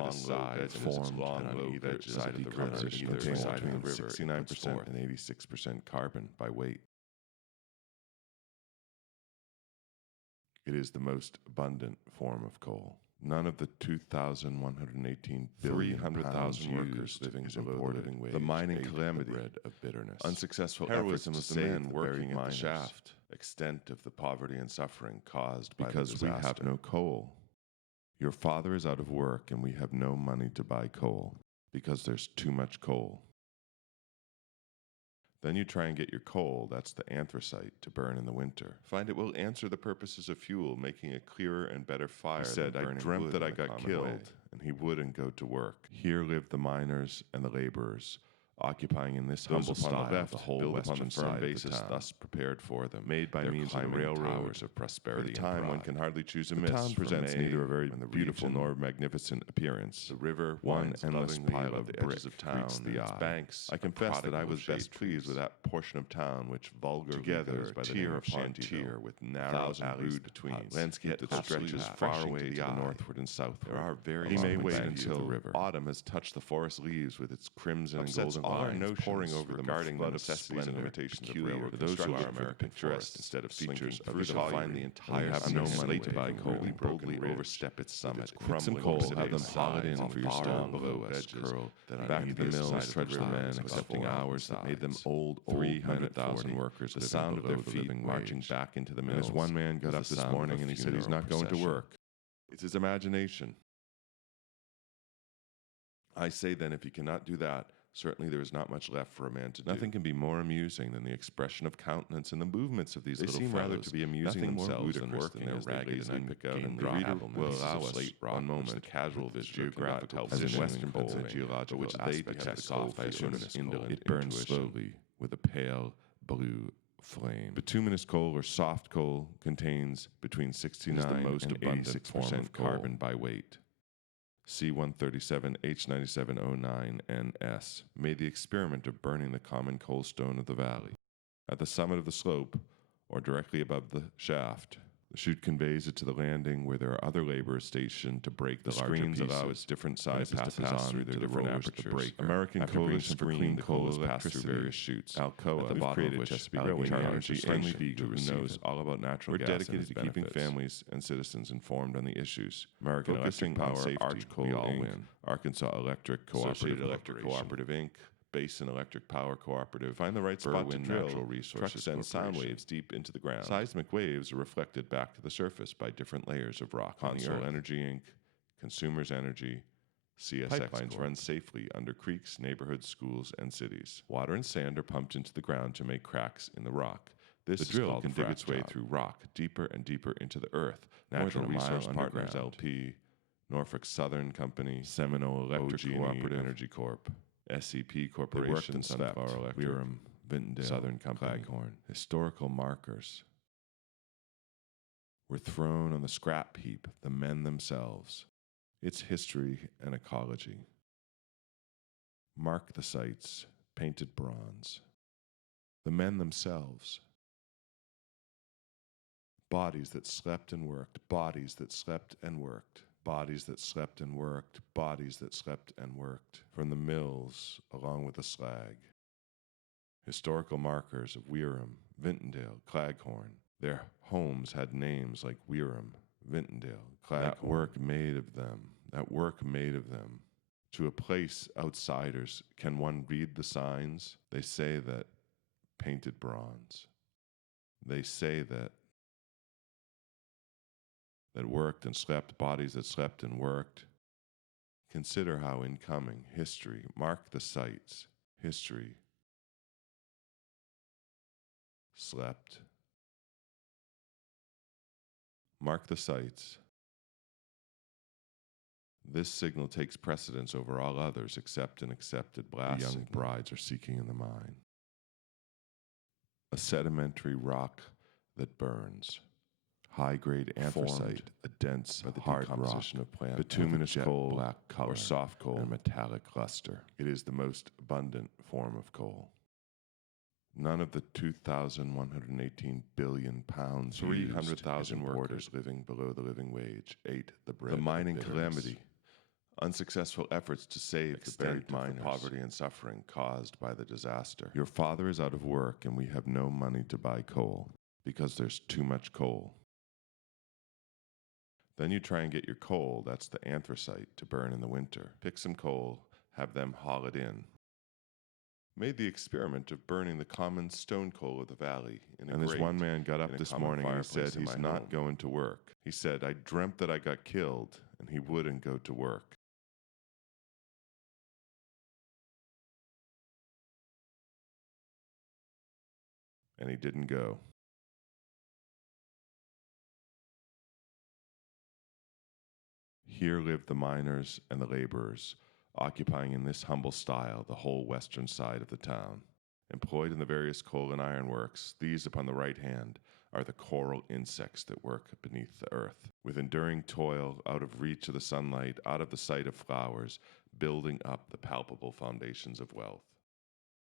long sides formed long on either side of the river, either side of the river, 69% and 86% carbon by weight. It is the most abundant form of coal. None of the 2,118 billion 300,000 workers living below the living wage. The mining calamity of bitterness. Unsuccessful heroism of the men working at the shaft. Extent of the poverty and suffering caused by the disaster. Because we have no coal. Your father is out of work and we have no money to buy coal because there's too much coal. Then you try and get your coal, that's the anthracite, to burn in the winter. Find it will answer the purposes of fuel, making a clearer and better fire. He said, I dreamt that I got killed, and he wouldn't go to work. Here lived the miners and the laborers, occupying in this humble style the whole western firm basis thus prepared for them, made by means of the railroads of prosperity. For the time one can hardly choose a miss. The town presents neither a very beautiful nor magnificent appearance. The river, one endless pile of bricks of town, the banks. I confess that I was best pleased with that portion of town which vulgarly together by tier upon tier with narrow alleys between, landscape that stretches far away to the northward and southward. There are very he may wait until autumn has touched the forest leaves with its crimson and golden all our notions pouring over regarding the necessities and limitations of railroad construction those who are American picturesque instead of features of the find the entire have no money to buy coal, boldly overstep its summit. Some coal have them hauled in for your stone below edges. Back to the mills trudged the men, accepting hours that made them old 300,000 workers. The sound of their feet marching back into the mills. As one man got up this morning and he said he's not going to work. It's his imagination. I say then, if he cannot do that, certainly there is not much left for a man to do. Nothing can be more amusing than the expression of countenance and the movements of these little fellows. They seem rather to be amusing themselves than working as they lazily pick out and the reader will allow us one moment the casual geographical as in Western and geological which they detect coal bituminous coal. It burns slowly with a pale blue flame. Bituminous coal or soft coal contains between 69 and 86% carbon by weight. C-137, H-9709, made the experiment of burning the common coalstone of the valley. At the summit of the slope, or directly above the shaft, the chute conveys it to the landing where there are other laborers stationed to break the screens allow its different sizes to pass through the different apertures to break. American Coalition for Clean Coal pass through various chutes. Alcoa, at the bottom of which Chesapeake Energy League, who knows all about natural gas. We're dedicated to keeping families and citizens informed on the issues. American Electric Power, Arch Coal Inc., Arkansas Electric Cooperative Inc., Basin Electric Power Cooperative. Find the right spot to drill. Natural resources. Trucks send sound waves deep into the ground. Seismic waves are reflected back to the surface by different layers of rock. Consol Energy Inc., Consumers Energy, CSX pipelines run safely under creeks, neighborhoods, schools, and cities. Water and sand are pumped into the ground to make cracks in the rock. This drill can dig its way through rock deeper and deeper into the earth. Natural Resource Partners LP, Norfolk Southern Company, Seminole Electric Cooperative Energy Corp., SCP Corporation, Sunflower Electric, Weirham, Vintondale, Southern Company, Claghorn. Historical markers were thrown on the scrap heap, the men themselves, its history and ecology. Mark the sites, painted bronze. The men themselves. Bodies that slept and worked, bodies that slept and worked. Bodies that slept and worked, bodies that slept and worked, from the mills along with the slag. Historical markers of Weirham, Vintondale, Claghorn. Their homes had names like Weirham, Vintondale, Claghorn. That work made of them. To a place outsiders, can one read the signs? They say that painted bronze. They say that worked and slept, bodies that slept and worked. Consider how incoming history, mark the sites, history, slept. Mark the sites. This signal takes precedence over all others except an accepted blast young brides are seeking in the mine. A sedimentary rock that burns. High-grade anthracite, a dense, hard rock, of plant, bituminous coal, black color, or soft coal, and metallic luster. It is the most abundant form of coal. None of the 2,118 billion pounds 300,000 workers living below the living wage ate the bread. The mining calamity Unsuccessful efforts to save the buried miners, the poverty and suffering caused by the disaster. Your father is out of work and we have no money to buy coal because there's too much coal. Then you try and get your coal, that's the anthracite, to burn in the winter. Pick some coal, have them haul it in. Made the experiment of burning the common stone coal of the valley in a grate. And this one man got up this morning and he said he's not going to work. He said, I dreamt that I got killed, and he wouldn't go to work. And he didn't go. Here lived the miners and the laborers, occupying in this humble style the whole western side of the town. Employed in the various coal and iron works, these upon the right hand are the coral insects that work beneath the earth, with enduring toil, out of reach of the sunlight, out of the sight of flowers, building up the palpable foundations of wealth.